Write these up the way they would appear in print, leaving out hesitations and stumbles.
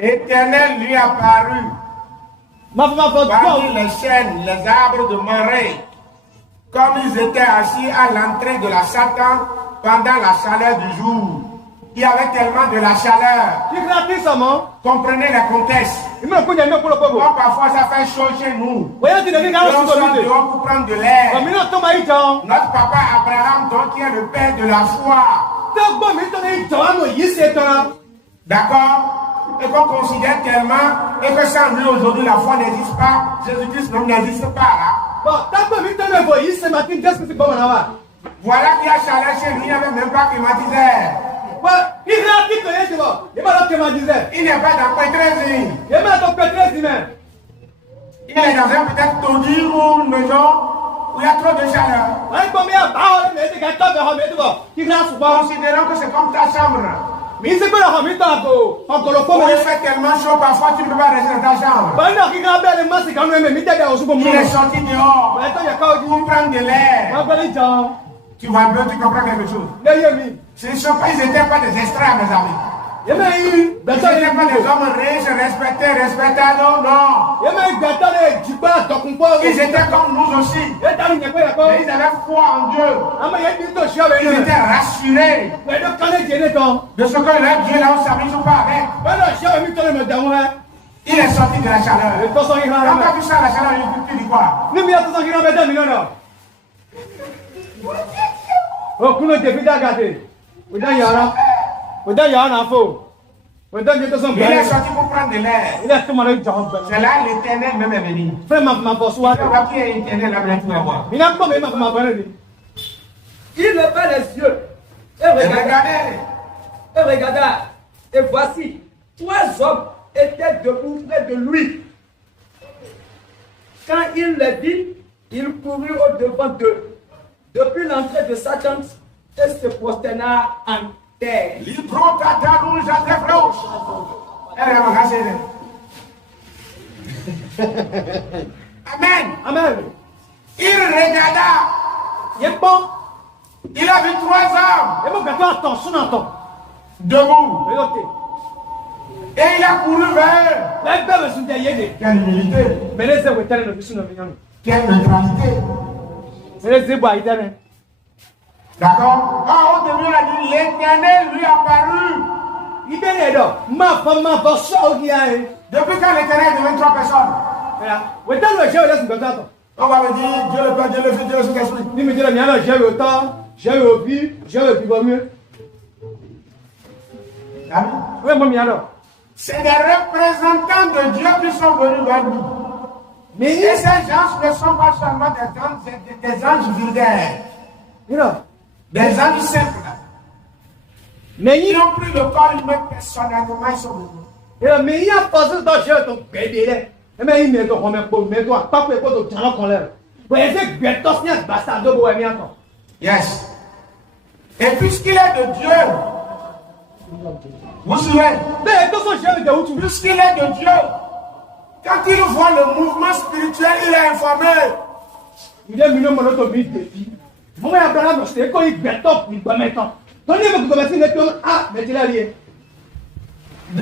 Éternel lui apparut parmi les chênes, les arbres de Morée, comme ils étaient assis à l'entrée de la Satan pendant la chaleur du jour. Il y avait tellement de la chaleur. Comprenez le contexte. Bon, parfois ça fait chaud chez nous. On sort dehors pour prendre de l'air. Notre papa Abraham, donc, qui est le père de la foi. D'accord? Et qu'on considère tellement, et que sans lui aujourd'hui la foi n'existe pas, Jésus-Christ n'existe pas là. Voilà qu'il y a chaleur chez lui, il n'y avait même pas climatiseur. Il n'est pas dans Pétrésie. Il est dans un peut-être taudis ou une maison où il y a trop de chaleur. Considérons que c'est comme ta chambre. Où il fait tellement chaud, parfois tu ne peux pas rester dans ta chambre. Il est sorti dehors pour prendre de l'air. Tu vois un peu, tu comprends quelque chose. Ils n'étaient pas des extraits, mes amis. Ils n'étaient pas des hommes riches, respectés, non. Ils étaient comme nous aussi. Mais ils avaient foi en Dieu. Ils étaient rassurés de ce que leur Dieu là, on s'amuse ou pas avec. Il est sorti de la chaleur. Quand tu sens la chaleur, tu dis quoi? Il est sorti pour prendre de l'air. C'est là l'Éternel même est venu. Qui est l'Éternel là, tu vas voir. Il leva les yeux et regarda. Et voici, 3 hommes étaient debout près de lui. Quand il les vit, il courut au-devant d'eux, depuis l'entrée de sa tente, et se prosterna en terre. Amen. Amen. Il regarda. Il a vu 3 hommes debout. Et il a couru vers eux. Quelle humilité. Quelle neutralité. D'accord? Au début, il a dit l'Éternel lui apparut. Depuis quand l'Éternel est devenu 3 personnes? On va me dire Dieu le Père, Dieu le Fils, Dieu le Saint-Esprit. C'est des représentants de Dieu qui sont venus vers nous. Mais ces gens ne sont pas seulement des anges vulgaires. Des anges simples. Ils ont pris le corps humain personnellement, ils sont venus. Yes. Et puisqu'il est de Dieu, vous suivez? Puisqu'il est de Dieu, quand il voit le mouvement spirituel, il est informé.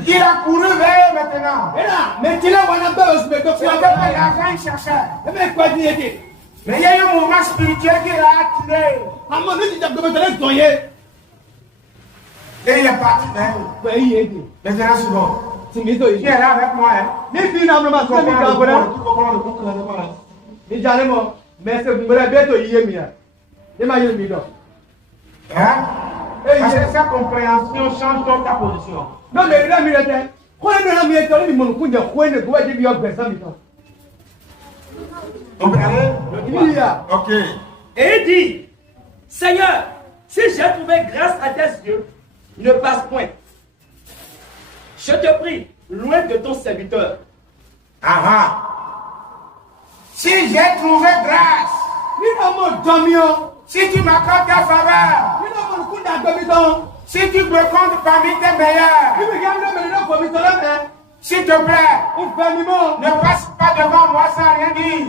Il a couru vers maintenant. Il cherchait. Mais il y a eu un mouvement spirituel qui l'a attiré. Et il est parti vers eux. Maintenant, c'est bon. Qui est là avec moi? Parce que sa compréhension change toute ta position. Ok. Et il dit, Seigneur, si j'ai trouvé grâce à tes yeux, ne passe point. Je te prie, loin de ton serviteur. Si j'ai trouvé grâce, si tu m'accordes ta faveur, si tu me comptes parmi tes meilleurs, s'il te plaît, ne passe pas devant moi sans rien dire.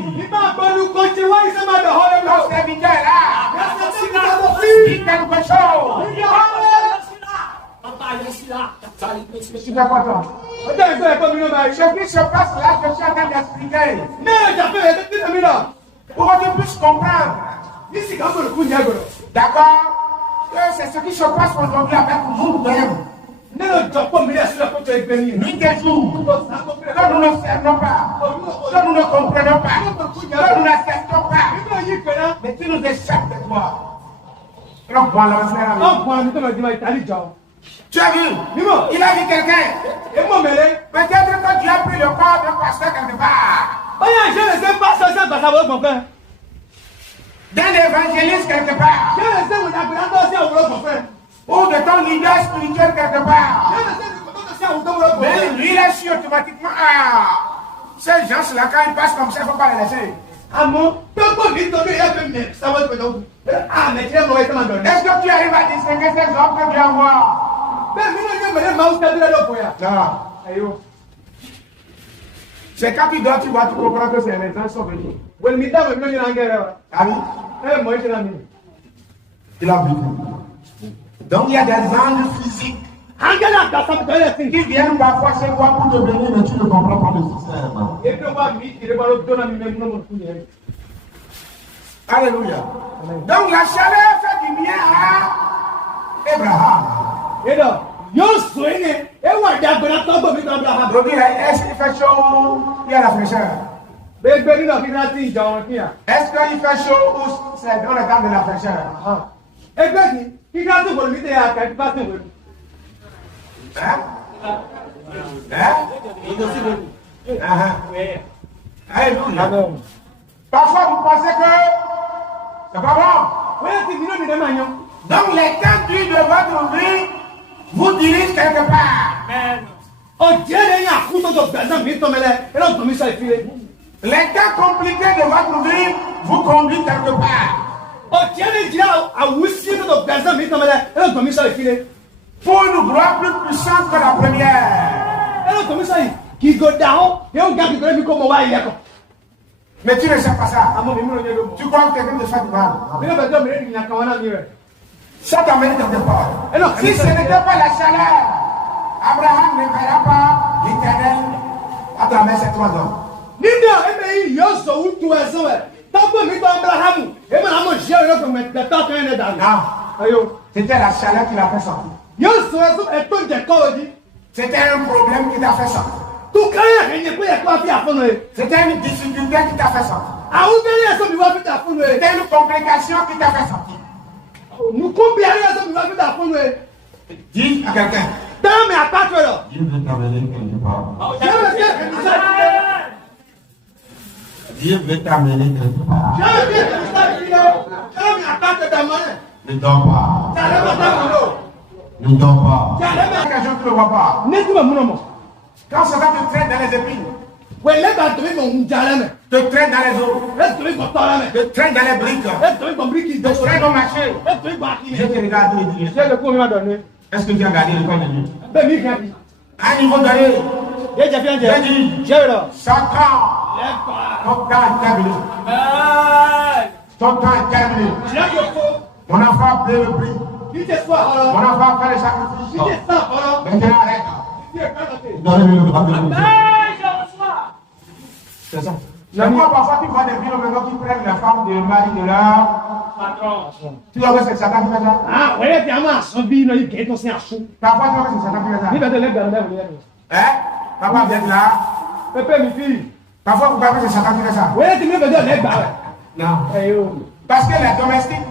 Ton serviteur est là. Dis quelque chose. Je suis pas content. Ce qui se passe là, je suis en train d'expliquer. Pour que tu puisses comprendre. D'accord? C'est ce qui se passe aujourd'hui avec vous-même. Nuit et jour, que nous ne cernons pas, que nous ne comprenons pas, que nous n'acceptons pas, mais tu nous échappes de toi. Tu as vu? Il a vu quelqu'un. Peut-être que tu as pris le corps d'un pasteur quelque part. D'un évangéliste quelque part. Ou de ton leader spirituel quelque part. Mais lui, il a su automatiquement, ces gens-là, quand ils passent comme ça, il ne faut pas les laisser. Est-ce que tu arrives à distinguer ces hommes que tu envoies? Non. C'est quand tu dors, tu vois, tu comprends que c'est les gens qui sont venus. Ah oui? Il a vu. Donc il y a des anges physiques qui viennent parfois chez toi pour te bénir, mais tu ne comprends pas le système. Alléluia. Donc la chaleur fait du bien à Abraham. Donc est-ce qu'il fait chaud ou il y a la fraîcheur? Est-ce qu'il fait chaud ou c'est dans le temps de la fraîcheur? Alléluia. Parfois vous pensez que c'est pas bon. Donc les tendus de votre vie vous dirigent quelque part. Les temps compliqués de votre vie vous conduisent quelque part. Pour une gloire plus puissante que la première. Mais tu ne sais pas ça. Tu crois que quelqu'un te fait du mal. Ça t'amène quelque part. Si ce n'était pas la chaleur, Abraham ne verra pas l'Éternel à travers ces 3 hommes. C'était la chaleur qui l'a fait sortir. C'était un problème qui t'a fait sortir. C'était une difficulté qui t'a fait sortir. C'était une complication qui t'a fait sortir. Dis à quelqu'un. Dieu veut t'amener quelque part. Dieu veut t'amener quelque part. Ne dors pas. Ne dors pas. Quelqu'un ne te voit pas. Quand ça va te traîner dans les épines, te traîne dans les eaux, te traîne dans les briques, te traîne au marché. Je te regarde et dis, est-ce que tu as gardé le corps de Dieu? À un niveau donné, j'ai dit, 100 ans, ton temps est terminé. Ton temps est terminé. Mon enfant paie le prix. Mon enfant fait le sacrifice. Maintenant arrête. C'est ça. C'est moi parfois tu vois des filles qui prennent la femme de mari de leur patron. Tu vois que c'est Satan qui fait ça? Parfois tu vois que c'est Satan qui fait ça? Hein? Papa vient là. Parfois vous croyez que c'est Satan qui fait ça? Non. Parce que les domestiques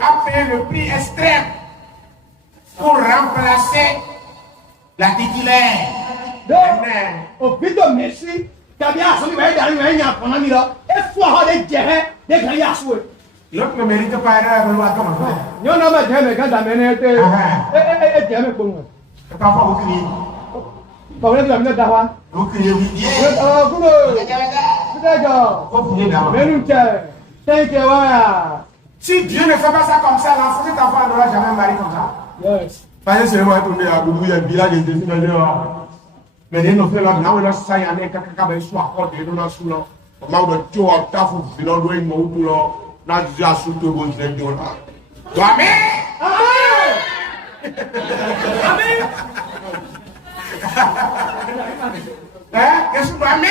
ont payé le prix extrême pour remplacer la titulaire. L'autre ne mérite pas erreur de loi comme ça. Parfois vous criez. Vous criez, oui. Vous criez d'abord. Si Dieu ne fait pas ça comme ça, l'enfant, cet enfant n'aura jamais marié comme ça. Yes. Parce que c'est moi tourné à Boubou, il y a un village de Jésus. Mais les noms là, nous avons ça, il y a un caca, mais soit accordé, nous avons sous là. On m'a dit, tu as ta fou, il a doué, nous avons là, nous avons sous le bon, je l'ai dit là. Toi, mais! Amen. Hein? Qu'est-ce que tu as mis?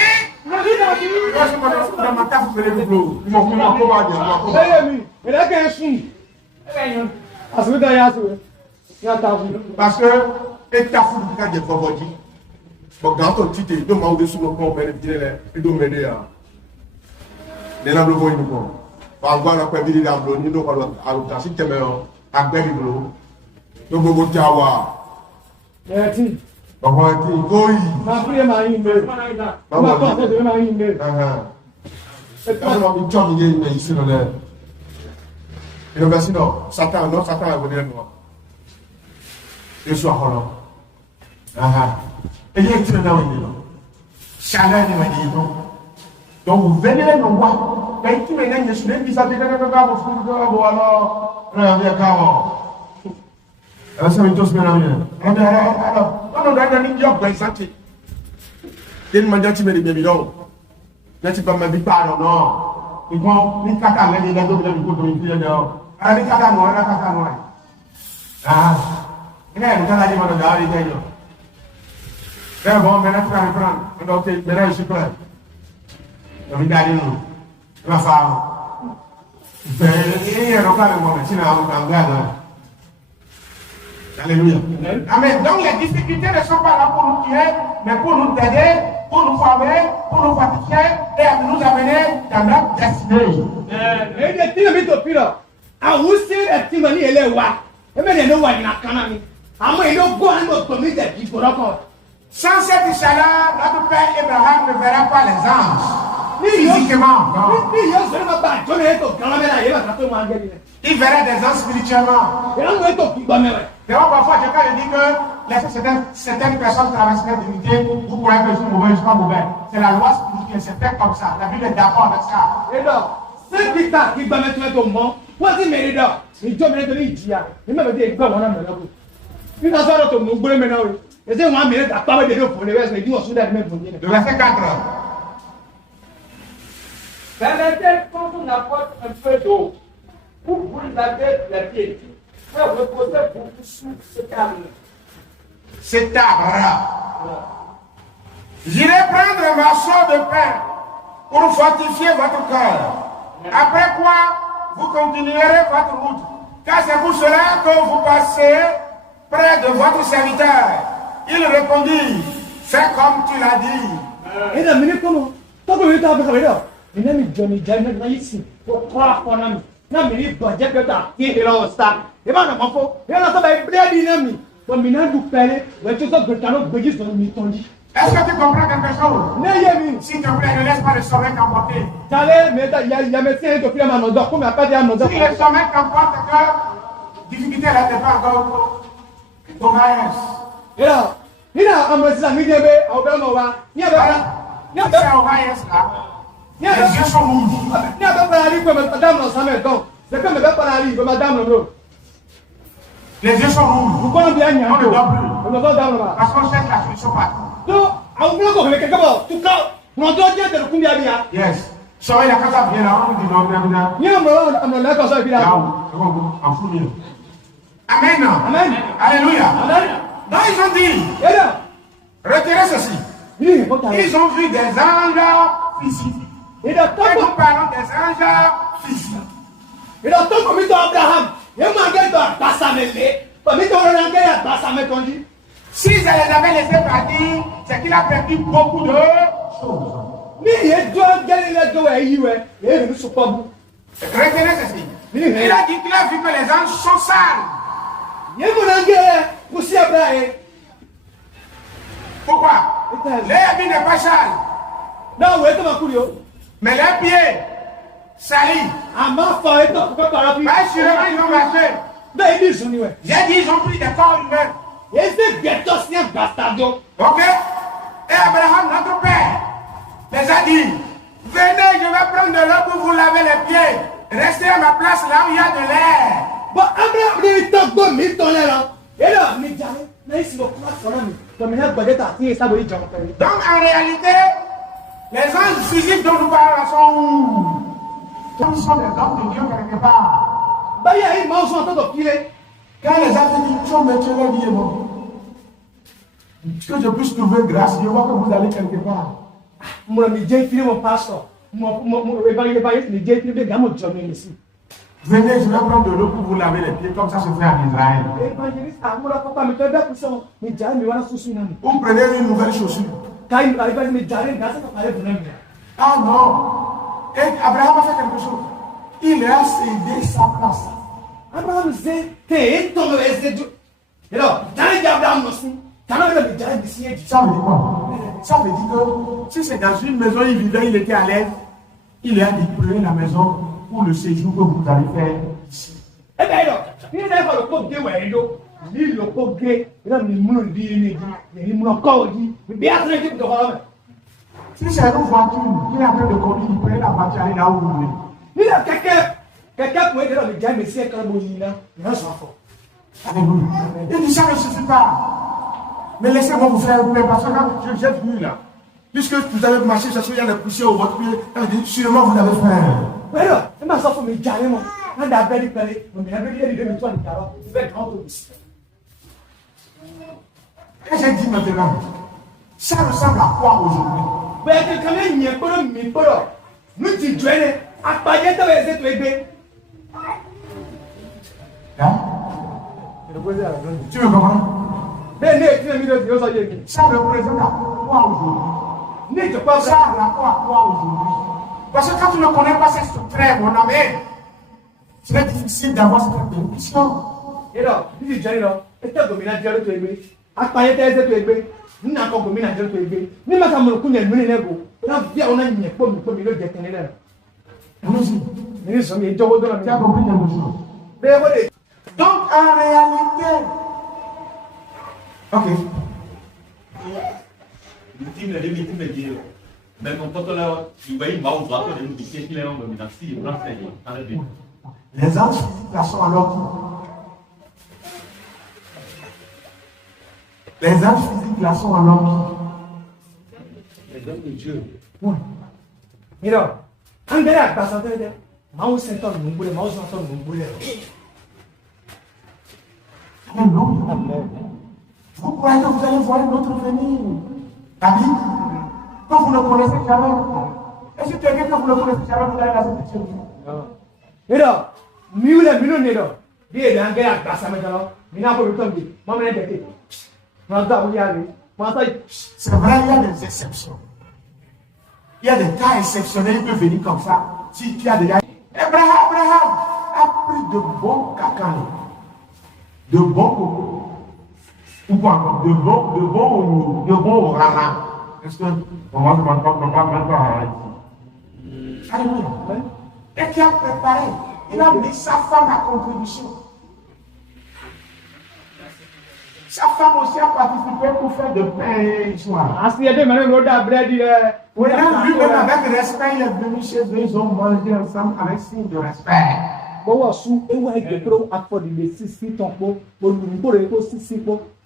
Parce que, et ta foule qui a des vendredis, bon, quand on titre, il doit m'en sous le pont, il doit m'aider à. Les gens ne voient pas. Par exemple, on a pas vu les gens, ils doivent aller à l'autre, tu mets à Bébé-Blo. Donc, on va te voir. Bàbá ti goyi. Ma prière m'a email. Ma prière m'a email. Alors, il tient il est ici dans l'air. Et le verset non, Satan est venu à nous. Je suis à Hollande. Et il est tiré dans le lit. Chaleur de ma vie. Donc, vous venez là, nous voir. Quand tu m'es là, je suis là, il s'appelle alors, viens quand alors, ça me touche bien. Alors, on a un job dans santé. Il m'a dit, tu me dis, bien, non. Là, tu peux me dire, pardon, non. Ils vont, les caca, les gars, les gars, ah, les caca, non, les caca, non. Ah, il y a un cas de demande d'aller, les gars. Là, bon, maintenant, tu vas reprendre. Donc, maintenant, je suis prêt. Donc, regardez, nous. La femme. Il y a un cas de moment, sinon, on garde. Alléluia. Amen. Donc les difficultés ne sont pas là pour nous tuer, mais pour nous aider, pour nous former, pour nous fortifier et à nous amener dans notre destinée. Sans cette chaleur, notre père Abraham ne verra pas les anges. Physiquement. Il verrait des anges spirituellement. Et parfois, quelqu'un dit que certaines personnes traversent cette dignité, vous pourrez que je suis mauvais, je ne suis pas mauvais. C'est la loi spirituelle, c'est fait comme ça. La Bible est d'accord avec ça. Et donc, ceux qui va mettre au monde, moi, je me dis, il doit me dire, il m'a dit, il va me dire, il va faire autre monde, il va me dire, et c'est moi, mais il n'a pas de deux pour les restes, mais il doit soudain même pour dire. Le verset 4. Permettez quand on apporte un peu d'eau pour vous laver les pieds. Pour reposer beaucoup sous cet arbre. Cet arbre. J'irai prendre un morceau de pain pour fortifier votre cœur. Après quoi, vous continuerez votre route. Car c'est pour cela que vous passez près de votre serviteur. Il répondit, fais comme tu l'as dit. Et la minute comment? Tant que tu as besoin de ça. Il n'a mis Johnny Janet ici. Pour croire qu'on a mis. Na mini budget que ta qui est là au stade. Et ben non faut. Et là ça va bien dynamique. Comme il n'a du père, mais tout ça que tu as le budget sur le mitondi. Est-ce que tu comprends quelque chose? S'il te plaît, ne laisse pas le sommeil t'emporter. Allez, mais il y a médecin qui te fait un endort. Comme il n'y a pas d'amende. Si le sommeil t'emporte, que difficulté là, tu n'es pas encore. Et là, il a un médecin qui dit, au Bernova. Il y a les yeux sont rouges. Il n'y a pas parlé comme madame dans sa maison. C'est comme parlé comme madame dans les yeux sont rouges. vous connaissez bien, on ne dort plus. On ne dort pas. Parce qu'on cherche la solution partout. Donc, on peut encore quelque part. Tout cas, on doit dire que le coup bien. Yes. Sommeil, la casa vient là, on dit non, bien. Il y a un moment, on a la casa vient là. En fou mieux. Amen. Amen. Alléluia. Amen. Donc ils ont dit, et là, retirez ceci. Ils ont vu des anges physiques. Et nous parlons des anges physiques. Et donc, tant que Abraham, il m'a dit de passer comme il m'a passer si je les avais laissés partir, c'est qu'il a perdu beaucoup de choses. Mais il doit gagner les deux et il ne sont pas bon. Retenez ceci. Il a dit qu'il a vu que les anges sont sales. Il est mon anglais, aussi Abraham. Pourquoi? Les habits n'est pas sale. Non, oui, comment courir? Mais les pieds salis. À ma foi, et toi, pourquoi par la sûrement, ils ont marché. Mais ils disent, oui. J'ai dit, ils ont pris des corps humains. Et c'est bientôt si un bastardo. Ok? Et Abraham, notre père, les a dit, venez, je vais prendre de l'eau pour vous laver les pieds. Restez à ma place là où il y a de l'air. Bon, Abraham, il est en bon, il est en l'air. Et là, mais jamais, ici, le place, comme il a pas d'être assis, ça veut dire. Donc, en réalité, les anges physiques dont nous parlons sont où? Ils sont des hommes de Dieu quelque part. Bah, il y a une manche en train de filer. Quand les gens te disent, tu leur dis, bon, que je puisse trouver grâce, je vois que vous allez quelque part. Mon ami, j'ai fini mon pasteur. Mon évangéliste, j'ai fini mon job ici. Venez, je vais prendre de l'eau pour vous laver les pieds, comme ça se fait en Israël. Évangéliste, mon papa, mais tu as pour ça. Mais j'ai mis voilà sous une. Vous prenez une nouvelle chaussure. Quand il arrive, mais j'ai grâce à parler pour nous. Ah non. Et Abraham a fait quelque chose. Il a cédé sa place. Abraham disait, t'es tombé, c'est du. Et là, dans les Abraham aussi. Ça veut dire quoi? Ça veut dire que si c'est dans une maison, il vivait, il était à l'aise, il a dit, prenez la maison pour le séjour que vous allez faire ici. Eh bien, alors, il n'est pas le pauvre de Wendo, il le pauvre gay, il a mis mon dit, il m'a encore dit, mais bien sûr, il de Rome. Si c'est une voiture qui est en train de conduire, il prend la voiture, aller là où vous voulez. Il a quelqu'un pour aider dans le gars, mais c'est quand il a un enfant. Alléluia. Il dit, ça ne suffit pas. Mais laissez-moi vous faire un peu, parce que quand j'ai vu là, puisque vous avez marché, ça se il y a la poussière au votre pied, sûrement vous avez faim. Oui, alors, il m'a sorti, mais carrément, quand il a perdu, il a perdu les 2 toi, il fait grand tour ici. Et j'ai dit maintenant, ça ressemble à quoi aujourd'hui? Mais quand même, il n'y a pas de mipolo. Nous, tu dois aller à Pagé, tu vas essayer de bébé. Hein? Tu me comprends? Ça représente à quoi aujourd'hui? Ça a rapport à quoi aujourd'hui? Parce que quand tu ne connais pas ces secrets, mon ami, c'est difficile d'avoir cette bénédiction. Et là, dis déjà, est-ce que le dominant de bébé? À Pagé, tu vas bébé. Nous n'avons pas dominant de bébé. Nous n'avons pas de dominant de bébé. Nous avons pas de dominant de bébé. Nous sommes les gens de la tu as compris quelque chose? Donc, en réalité, ok. Les anges physiques là sont alors qui? Les anges physiques là sont alors qui? Les hommes de Dieu. Oui. Mais là, en dehors de la santé, Mao Saint-Anne nous voulait, Mao Saint-Anne nous voulait. Alléluia. Vous croyez que vous allez voir une autre venir? La Bible, que vous ne connaissez jamais. Est-ce que tu as dit que vous ne connaissez jamais, vous allez la cette non. Et là, mieux les millions de dollars. Bien, il y a un gars à passer maintenant. Il n'a pas le temps de dire. Maman est bête. C'est vrai, il y a des exceptions. Il y a des cas exceptionnels, il peut venir comme ça. Si tu as déjà. Abraham a pris de bons cacanes, de bons cocos. Ou pas encore, de bons ramas. Est-ce que moi je ne m'entends pas même pas ici? Alléluia. Et qui a préparé, il a mis sa femme à contribution. Sa femme aussi a participé pour faire de pain et soir. Lui-même avec respect, il est venu chez eux, ils ont mangé ensemble avec signe de respect.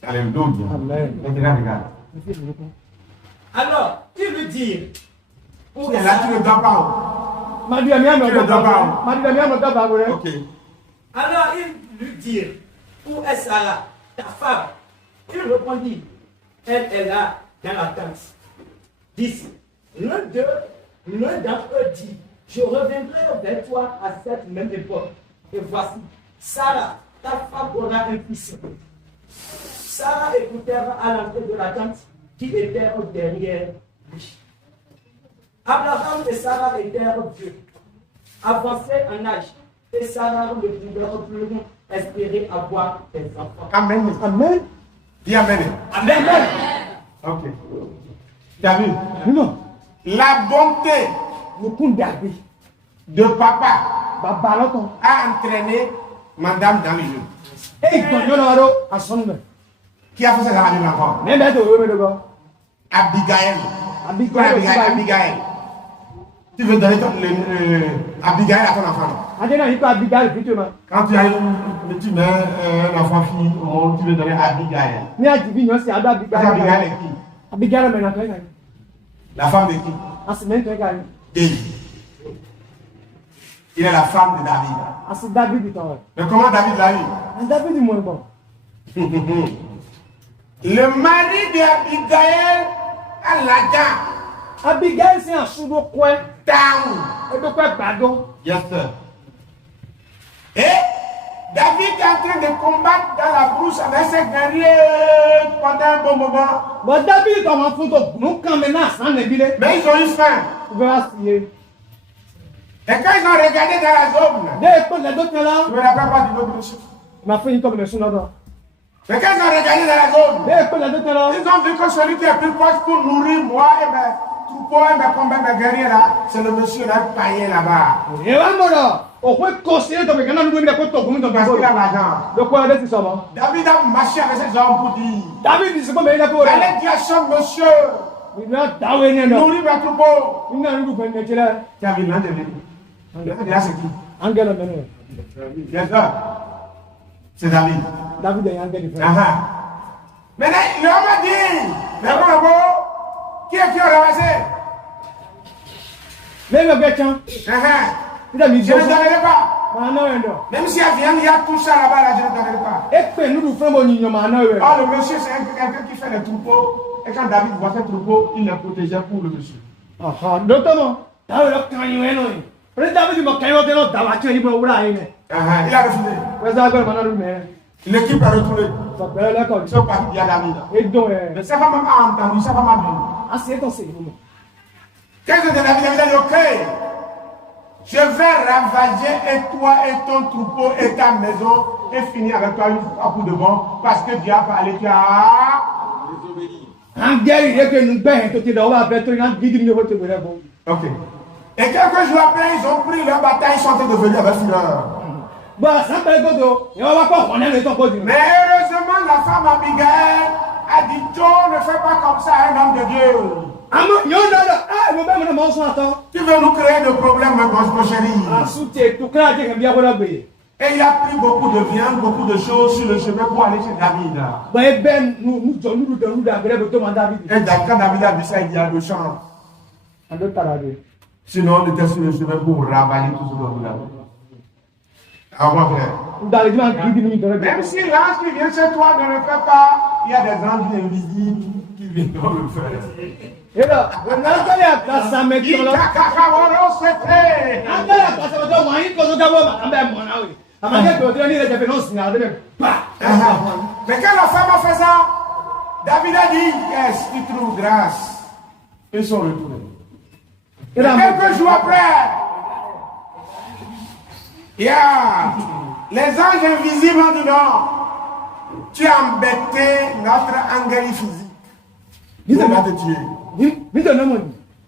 Alléluia. Amen. Alors, il lui dit. Et là, tu ne dois pas. Ok. Alors, il lui dit, où est Sarah, ta femme? Il répondit, elle est là, dans la tente. 10. L'un d'entre eux dit, je reviendrai vers toi à cette même époque. Et voici, Sarah, ta femme aura un fils. Sarah écoutèrent à l'entrée de la tente qui était derrière lui. Abraham et Sarah étaient vieux, avancés en âge, et Sarah ne pouvait plus espérer avoir des enfants. Amen. Amen. Dis Amen. Amen. Ok. Tu as vu? Non. La bonté de papa a entraîné madame dans le jeu. Qui a fait ça dans la Bible encore? Abigail. Abigail. Tu veux donner Abigail à ton enfant? Quand tu as tu mets un enfant fille, tu veux donner Abigail. Abigail est qui? La femme de qui? David. Il est la femme de David. Ah, c'est David du temps. Mais comment David l'a eu? David du moins bon. Le mari d'Abigail à Ladan. Abigail, c'est un sous de coin. Down. Et de quoi, pardon? Yes, sir. Et David est en train de combattre dans la brousse avec ses guerriers pendant un bon moment. Bon, David, comme un fou, nous, quand maintenant, ça n'est pas. Mais ils ont eu faim. Tu verras si. Et quand ils ont regardé dans la zone, Dès que les autres là, je ne me rappelle pas du nom de monsieur. ma fille, comme le son là-bas. Mais quand ils ont regardé dans la zone, Dès que les autres là, ils ont vu que celui qui est plus proche pour nourrir moi et mes troupeaux et mes combats, mes guerriers là, c'est le monsieur là, païen là-bas. et là, on peut conseiller ton gars, nous donner des comptes comme Parce qu'il a l'argent. de quoi aller, c'est ça, va? David a marché avec ses hommes pour dire, David, c'est comme il a pour allez dire à son monsieur, il a daoué, non? nourrir mes troupeaux. Il n'a rien de faire, là. Tu as vu l'un de lui. Là, c'est qui? Angèle a mené. Bien sûr. C'est David. David est Angèle. Maintenant, il m'a dit, mais bon, qui est qui a ramassé? Mais le gars, tiens, il a mis Je ne donnerai pas. Ah non, non. Même si elle vient, il y a tout ça là-bas, là, je ne donnerai pas. Et puis nous nous faisons une main. Oh, le monsieur, c'est quelqu'un qui fait les troupeaux. Et quand David voit ses troupeaux, il les protégeait pour le monsieur. Ah, notamment, David a gagné. David m'a gagné, il a gagné. Il a refusé. L'équipe a retourné. Ils sont partis bien David. Mais sa femme a entendu, sa femme a vu. Ah, c'est ton signe. Qu'est-ce que David a dit? Ok, je vais ravager et toi et ton troupeau et ta maison et finir avec toi une fois pour de bon parce que Dieu a parlé, tu as désobéi. Ok. Et quelques jours après, ils ont pris leur bataille, ils sont en train de venir avec fureur. Mais heureusement, la femme Abigail a dit, Joe, ne fais pas comme ça à un homme de Dieu. Tu veux nous créer des problèmes, mon chéri. Et il a pris beaucoup de viande, beaucoup de choses sur le chemin pour aller chez David. Et quand David a vu ça, il dit, il y a de chance. Sinon, on était sur le chemin pour ravaler tout ce que vous avez. Ah, mon frère. Même si l'ange qui vient chez toi ne le fait pas, il y a des anges invisibles qui viendront le faire. Et là, on a mais quand la femme a fait ça, David a dit, yes, il trouve grâce. Ils sont retournés. Et quelques jours après, il y a les anges invisibles ont dit non, tu as embêté notre engrais physique. Il va te tuer.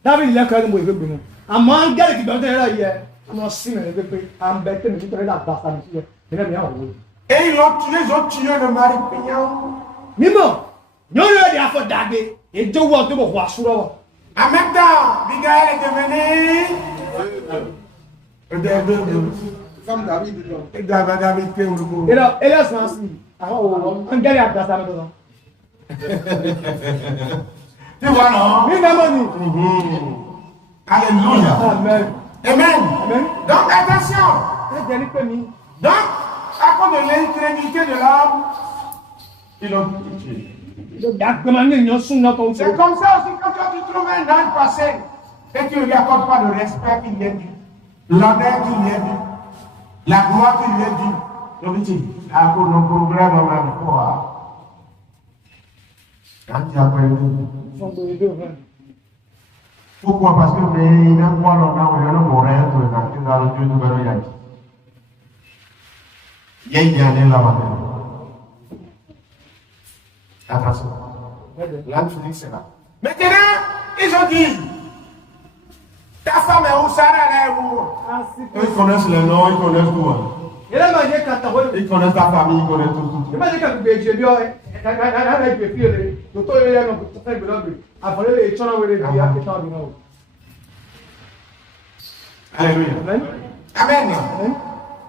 David il a quand même un manga qui doit être là hier. Et ils l'ont tué, ils ont tué le mari payant. Mimo, nous avons dit à David et Dieu va te voir sur. En même temps, Abigail est devenue femme David. Et là, Elias Nancy. On gagne à David maintenant. Tu vois, non? Alléluia. Amen. Amen. Donc, attention. Donc, à cause de l'incrédulité de l'homme, ils l'ont tué. C'est comme ça aussi quand tu trouves un âne passé et tu ne lui accordes pas le respect qu'il lui est dû, l'honneur qu'il lui est dû, la gloire qu'il lui est due. Donc, tu dis, à cause de nos programmes, on a le pouvoir. Quand tu as pris pourquoi? Parce que il y a quoi l'on a dans le Dieu de Béroyaki. Il y a une là-bas. Attention. Là, tu dis que c'est là. Maintenant, ils ont dit, ta femme est où, Sarah est où? Ils connaissent les noms, ils connaissent tout. Ils connaissent ta famille, ils connaissent tout. Alléluia. Amen.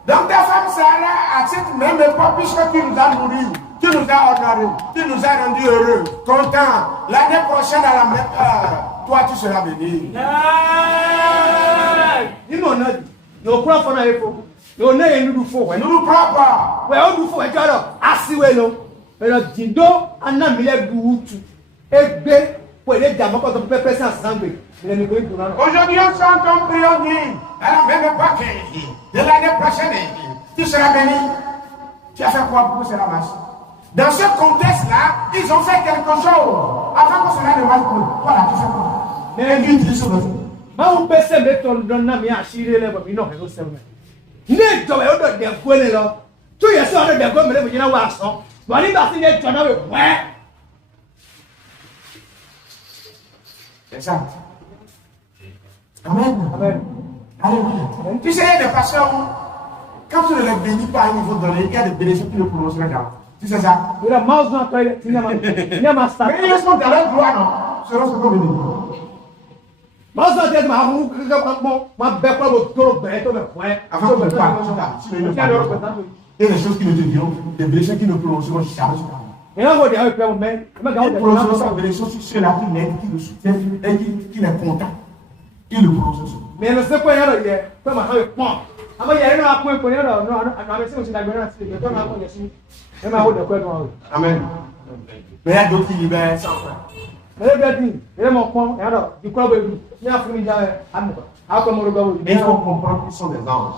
Donc ta femme Sarah, à cette même époque, puisque tu nous as nourris, tu nous as honorés, tu nous as rendus heureux, contents, l'année prochaine à la même heure, toi tu seras béni. Yo kura fona efo. Yo na ye nudu fo we. Nous propres. We o du fo we jaro. Asiwe lo. Pero dindo ana mi le buutu. Egbe po le jamo ko to pepe san sangbe. Le mi ko idura no. Aujourd'hui, on chante, on prie, on dit, alors même pas de l'année prochaine, tu seras béni. Tu as fait quoi pour que cela marche? Dans ce contexte-là, ils ont fait quelque chose. Avant que cela ne marche plus. Voilà, tu fais quoi? Mais Dieu dit sur le fond. Ma un pese me ton don na mi ashire le bo mi no he no seme. Ne to we o do de ko le lo. Tu ye so do de ko me le bo jina wa so. Wa ni ba si ne to na we we. C'est ça. Amen. Amen. Alléluia. Tu sais, il y a des pasteurs où, quand tu ne les bénis pas à un niveau donné, il y a des bénéfices qui ne prononcent pas. Tu sais ça? We la mouse na to ile tinya ma start. Mais ils sont dans leur droit, non? Selon ce qu'on veut dire. Mouse na te ma hu ma be ko bo to be to be we. Avant qu'on ne parle, il y a des choses qui ne te diront, des bénéfices qui ne prononceront jamais. Et là on dit avec le mais ma ga Ils prononceront des bénéfices sur ceux-là qui l'aident, qui le soutiennent et qui les contactent. Ils le prononcent. mais no se ko yaro ye ko ma ha pon. Ama ye no apon ko yaro no na me se o si da gbera si be to na ko yesu. E ma ho de ko no. Amen. Mais il y a d'autres qui libèrent sans fin. Mais le dit, et mon pon yaro du ko be du. Ni afuni ja amu. A ko mo ro go. Mais il faut comprendre qu'ils sont des anges.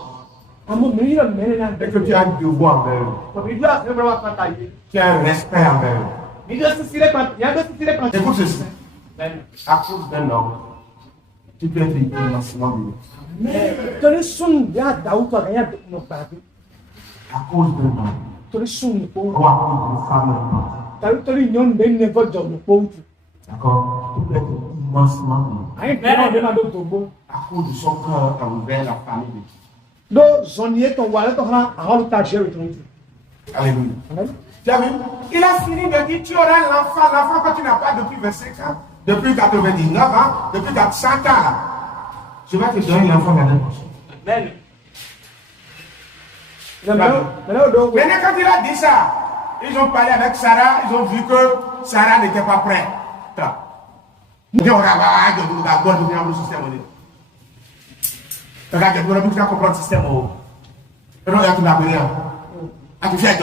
Amu mi ro me na. Et que tu as un devoir envers eux. Ko bi doit se vraiment cantailler. Tu as un respect envers eux. Mi doit se tirer quand, il y a de se tirer quand. Écoute ceci. À cause d'un homme, tu peux être immensément béni. Mais tole sun ya daou to ya no ba bi. À cause d'un homme. Tole sun ko. Ou à cause d'une femme. Tole nyon be ne vo jo no po. D'accord? Tu peux être immensément béni. Ai pe de ma do to bo. À cause de son cœur envers la famille de Dieu. Do zonier ton wala to ha a ta jere to. Alléluia. Tu as vu? Il a fini de dire tu auras l'enfant que tu n'as pas depuis 25 ans, depuis 99 ans, depuis 100 ans. Là. Je vais te donner l'enfant l'année prochaine. Maintenant, quand il a dit ça, ils ont parlé avec Sarah, ils ont vu que Sarah n'était pas prête. Tu comprendre le système. Tu fais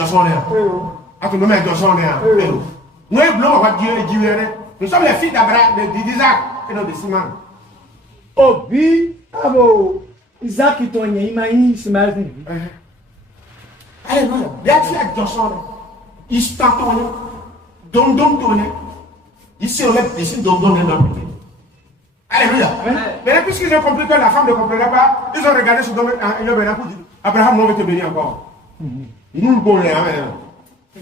nous sommes les filles d'Abraham, d'Isaac et non de Simon. Obi, abo, Isaac qui tourne, il m'a dit, c'est mal vu. Alléluia. Il y a des Johnson. Il se tourne. Don tourne. Il se relève ici, don dans le côté. Alléluia. Mais puisqu'ils ont compris que la femme ne comprenait pas, ils ont regardé ce domaine et ils ont dit Abraham ne veut te bénir encore. Nous ne pouvons rien.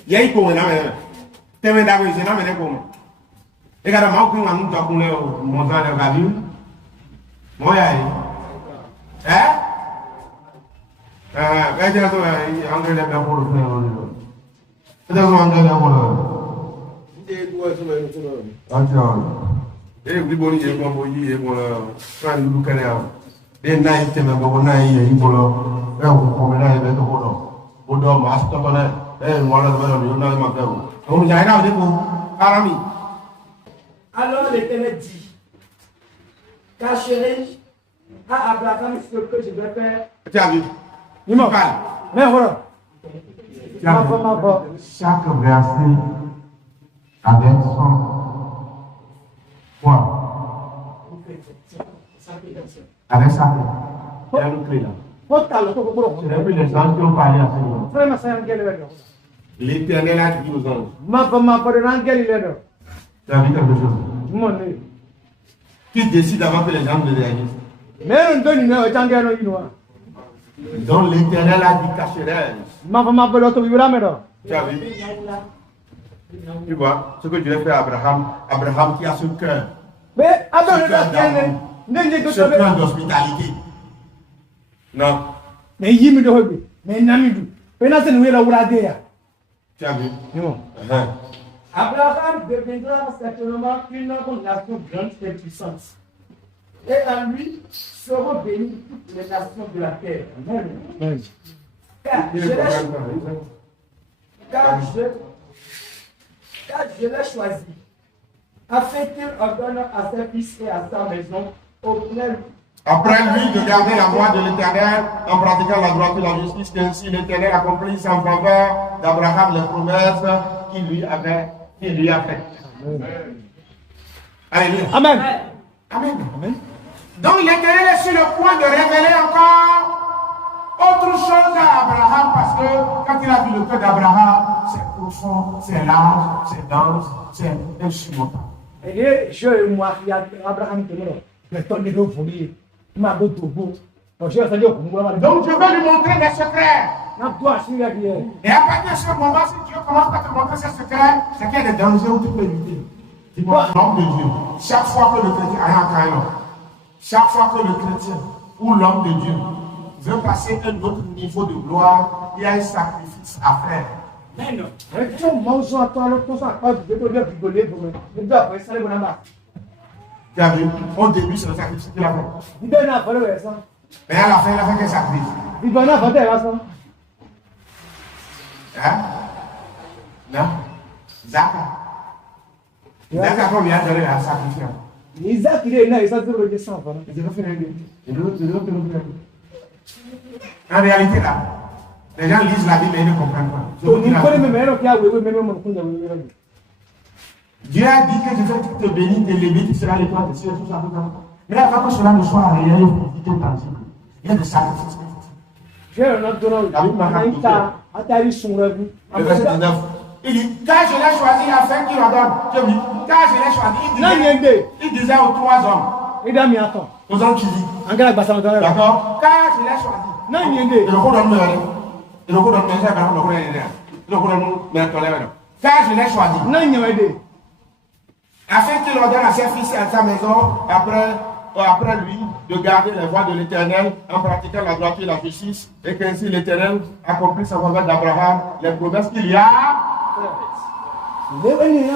Il y a eu pour un homme. Tu es d'accord, je n'ai pas de comment. Et quand on a un peu de montant de value, moi, hein? Ben, je vais engager la pour le faire. Je vais engager la pour le faire. Et bon, il est bon, il est bon, quand nous nous connaissons. Et naïf, tu m'as bon, naïf, il est bon. Et on comprend, il est bon. On doit m'acheter ton air. Et on va le faire, on a le matin. On nous a regardé pour Arami. Alors l'Éternel dit, cacherai-je à Abraham ce que je vais faire. Tu as vu? Il m'a parlé. Mais voilà. Chaque verset avec son quoi? Avec sa clé. Il y a une clé là. C'est depuis les anges qui ont parlé à Seigneur. L'Éternel a dit aux anges. Tu as vu quelque chose? Qui décide avant que les gens ne réagissent? Donc l'Éternel a dit cacherai. Tu as vu? Tu vois, ce que Dieu fait à Abraham, Abraham qui a ce cœur. Mais Ce cœur d'hospitalité. Non. Mais il me dit, mais Namidou. Tu as vu? Abraham deviendra certainement une nation grande et puissante. Et en lui seront bénies toutes les nations de la terre. Amen. Car je l'ai choisi, afin qu'il ordonne à ses fils et à sa maison au plein Après lui, de garder la voie de l'Éternel en pratiquant la droiture et la justice, qu'ainsi l'Éternel accomplisse en faveur d'Abraham les promesses qu'il lui a faites. Alléluia. Amen. Amen. Amen. Donc l'Éternel est sur le point de révéler encore autre chose à Abraham, parce que quand il a vu le cœur d'Abraham, c'est profond, c'est large, c'est dense, c'est insurmontable. Et je moi qui a Abraham te le temps de l'eau pour lui. Ma botte au bout. Donc je vais Donc je vais lui montrer mes secrets. Et à partir de ce moment, si Dieu commence à te montrer ses secrets, c'est qu'il y a des dangers où tu peux éviter. Dis-moi, l'homme de Dieu, chaque fois que le chrétien, chaque fois que le chrétien ou l'homme de Dieu veut passer un autre niveau de gloire, il y a un sacrifice à faire. Mais non. Tu as vu, au début, c'est le sacrifice qu'il a fait. Mais à la fin, il a fait quel sacrifice? Hein? Non? Zach a combien de dollars à sacrifier? Isaac, il est là, il s'est fait le sang. En réalité, là, les gens lisent la Bible et ils ne comprennent pas. Dieu a dit que je vais te bénir, te lever, tu seras l'étoile de ciel, tout ça. Mais avant que cela ne soit réel, il est tangible. Il y a des sacrifices. Le verset 19. Il dit, car je l'ai choisi afin qu'il en donne. Car je l'ai choisi. Il disait aux 3 hommes. Aux hommes qui disent. D'accord? Car je l'ai choisi. Car je l'ai choisi. Afin qu'il ordonne à ses fils et à sa maison, après lui, de garder les voies de l'Éternel en pratiquant la droiture et la justice, et qu'ainsi l'Éternel accomplisse en faveur d'Abraham les promesses qu'il y a.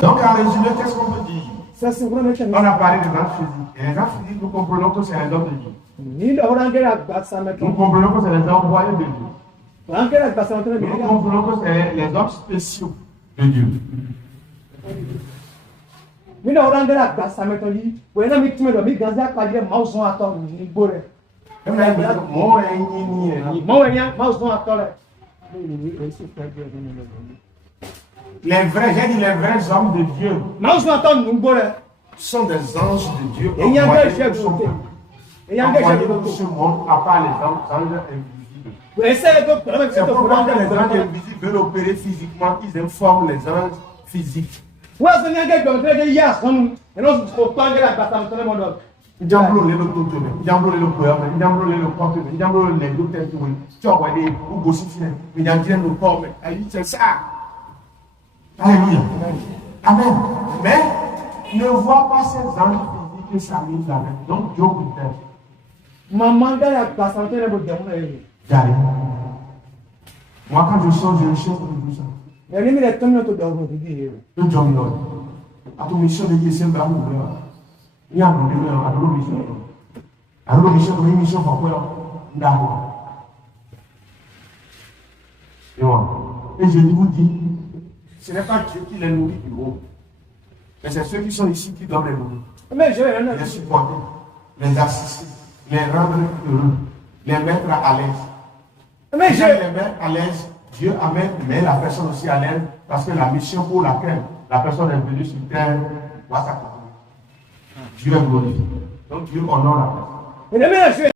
Donc en résumé, qu'est-ce qu'on peut dire? On a parlé des gens physiques. Et les gens physiques, nous comprenons que c'est les hommes de Dieu. Nous comprenons que c'est les hommes royaux de Dieu. Nous comprenons que c'est les hommes spéciaux de Dieu. Les vrais, j'ai dit les vrais hommes de Dieu sont des anges de Dieu. Envoyés dans ce monde, à part les anges invisibles. C'est pourquoi les anges invisibles veulent opérer physiquement, ils informent les anges physiques. C'est ça. Alléluia. Amen. Mais ne vois pas ces anges physiques qui s'amusent avec. Donc Dieu protège. Moi quand je sors, je cherche tout ça. Le John Lord. À ton mission de Dieu, c'est un baron. Il y a un problème à l'eau mission. À l'eau mission, une mission pour quoi? D'accord. Et je vous dis, ce n'est pas Dieu qui les nourrit du haut. Mais c'est ceux qui sont ici qui doivent les nourrir. Les supporter, les assister, les rendre heureux, les mettre à l'aise. Mais je les mets à l'aise. Dieu amène, mais la personne aussi à l'aise, parce que la mission pour laquelle la personne est venue sur terre va s'accomplir. Dieu est glorifié. Donc Dieu honore la personne.